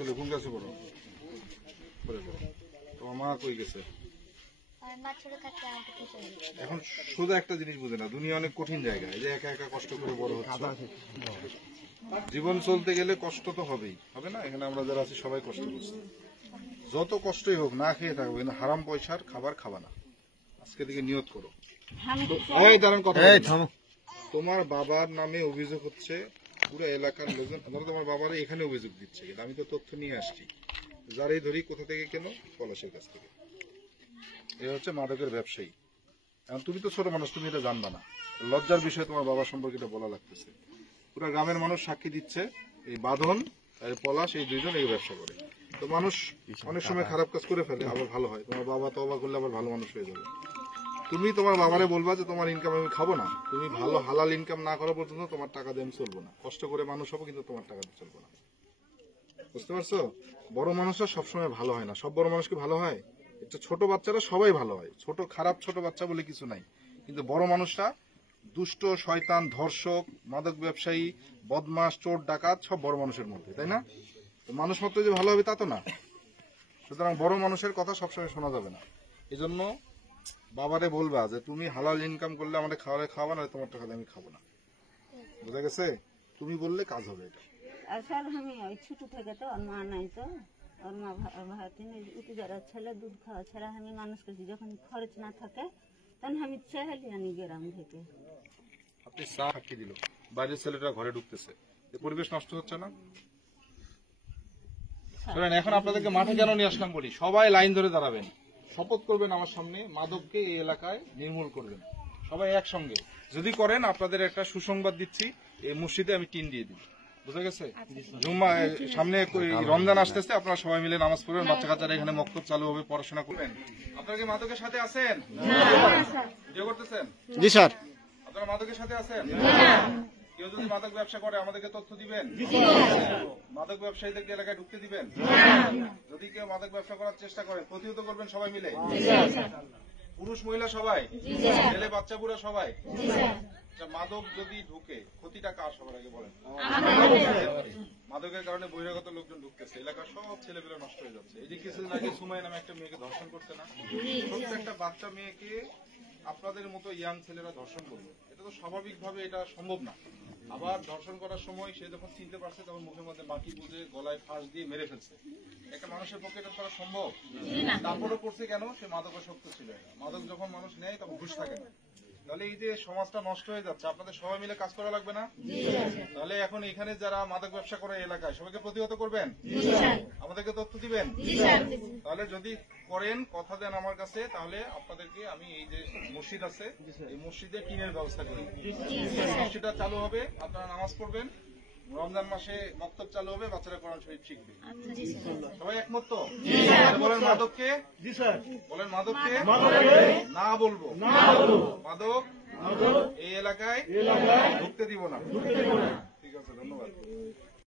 ছেলে কোন কাছে পড়ো? তোমার মা কই গেছে? এখন সোজা একটা জিনিস বুঝে না, দুনিয়া অনেক কঠিন জায়গা, এই যে একা একা কষ্ট করে বড় হচ্ছে। জীবন চলতে গেলে কষ্ট তো হবেই, হবে না? এখানে আমরা যারা আছি সবাই কষ্ট করছি, যত কষ্টই হোক না খেয়ে থাকবো, কিন্তু হারাম পয়সার খাবার খাবা না। আজকে থেকে নিয়ত করো। তোমার বাবার নামে অভিযোগ হচ্ছে, পুরো এলাকার লোকজন তোমার বাবার এখানে অভিযোগ দিচ্ছে, কিন্তু আমি তো তথ্য নিয়ে আসছি। যারাই ধরি কোথা থেকে কেন, পলাশের কাছ থেকে। এ হচ্ছে মাদকের ব্যবসায়ী। এখন তুমি তো ছোট মানুষ, তুমি এটা জানবা না, লজ্জার বিষয়ে তোমার বাবা সম্পর্কে এটা বলা লাগতেছে। পুরো গ্রামের মানুষ সাক্ষী দিচ্ছে, এই বাঁধন আর পলাশ এই দুইজন এই ব্যবসা করে। তো মানুষ অনেক সময় খারাপ কাজ করে ফেলে, আবার ভালো হয়। তোমার বাবা তওবা করলে আবার ভালো মানুষ হয়ে যাবে। তুমি তোমার বাবারে বলবা যে তোমার ইনকাম আমি খাবো না, তুমি ভালো হালাল ইনকাম না করা পর্যন্ত তোমার টাকা দিয়ে আমি চলবো না। কষ্ট করে মানুষ হবো, কিন্তু তোমার টাকা দিয়ে চলবো না। বুঝতে পারছো? বড় মানুষরা সবসময় ভালো হয় না। সব বড় মানুষ কি ভালো হয়? এটা ছোট বাচ্চারা সবাই ভালো হয়, ছোট খারাপ ছোট বাচ্চা বলে কিছু নাই। কিন্তু বড় মানুষরা দুষ্ট, শয়তান, ধর্ষক, মাদক ব্যবসায়ী, বদমাস, চোর, ডাকাত সব বড় মানুষের মধ্যে, তাই না? তো মানুষ মাত্র যে ভালো হবে তা তো না। সুতরাং বড় মানুষের কথা সবসময় শোনা যাবে না। এই জন্য বাবারে বলবা যে তুমি হালাল ইনকাম করলে আমাদের খাওয়াবা না, তোমার টাকা আমি খাবো না। বুঝা গেছে? তুমি বললে কাজ হবে এটা। আর স্যার আমি ওই ছোট থেকে তো ওর মা নাই, তো ওর মা ভাতিন উঠে যারা ছেলে দুধ খাওয়া ছাড়া আমি মানুষ করছি। যখন খরচ না থাকে তখন আমি চাইলি আনি গ্রাম থেকে। আপনি সাক্ষী দিল, বাইরের ছেলেটা ঘরে ঢুকতেছে, পরিবেশ নষ্ট হচ্ছে না? এখন আপনাদেরকে মাঠে কেন নিয়ে আসলাম বলি, সবাই লাইন ধরে দাঁড়াবেন, শপথ করবেন আমার সামনে, মাদককে এই এলাকায় নির্মূল করবেন সবাই একসঙ্গে। যদি করেন, আপনাদের একটা সুসংবাদ দিচ্ছি, এই মসজিদে আমি টিন দিয়ে দিই। বুঝা গেছে? জুম্মা সামনে রমজান আসতেছে, আপনারা সবাই মিলে নামাজ পড়বেন, বাচ্চা কাচ্চারা এখানে মক্তব চালু হবে, পড়াশোনা করবেন। আপনারা কি মাদকের সাথে আছেন? ভিডিও করতেছেন? জি স্যার। আপনারা মাদকের সাথে আছেন? কেউ যদি মাদক ব্যবসা করে আমাদেরকে তথ্য দিবেন। মাদক ব্যবসায়ীদেরকে এলাকায় ঢুকতে দিবেন। যদি কেউ মাদক ব্যবসা করার চেষ্টা করে প্রতিহত করবেন সবাই মিলে, পুরুষ মহিলা সবাই, ছেলে বাচ্চা বুড়া সবাই। মাদক যদি ঢুকে ক্ষতিটা কার সবার আগে বলেন? মাদকের কারণে বহিরাগত লোকজন ঢুকতেছে, এলাকার সব ছেলেপেলে নষ্ট হয়ে যাচ্ছে। এই যে কিছুদিন আগে সুমাইয়া নামে একটা মেয়েকে ধর্ষণ করছে না, ছোট্ট একটা বাচ্চা মেয়েকে আপনাদের মতো ইয়াং ছেলেরা ধর্ষণ করবে, এটা তো স্বাভাবিকভাবে এটা সম্ভব না। আবার ধর্ষণ করার সময় সে যখন চিনতে পারছে, তখন মুখের মধ্যে মাটি গুঁজে গলায় ফাঁস দিয়ে মেরে ফেলছে। একটা মানুষের পক্ষে এটা করা সম্ভব? তারপরও করছে কেন? সে মাদকাসক্ত ছিল। মাদক যখন মানুষ নেয় তখন ঘুষ থাকে না। তাহলে এই যে সমাজটা নষ্ট হয়ে যাচ্ছে, আপনাদের সবাই মিলে কাজ করা লাগবে না? তাহলে এখন এখানে যারা মাদক ব্যবসা করে এলাকায় সবাইকে প্রতিহত করবেন, আমাদেরকে তথ্য দিবেন। তাহলে যদি করেন, কথা দেন আমার কাছে, তাহলে আপনাদেরকে আমি এই যে মসজিদ আছে, এই মসজিদে টিনের ব্যবস্থা করি। মসজিদটা চালু হবে, আপনারা নামাজ পড়বেন, রমজান মাসে মক্তব চালু হবে, বাচ্চারা কোরআন শরীফ শিখবে। সবাই একমত তো? বলেন মাদককে, বলেন মাদককে না বলবো, মাদক এই এলাকায় ঢুকতে দিব না। ঠিক আছে, ধন্যবাদ।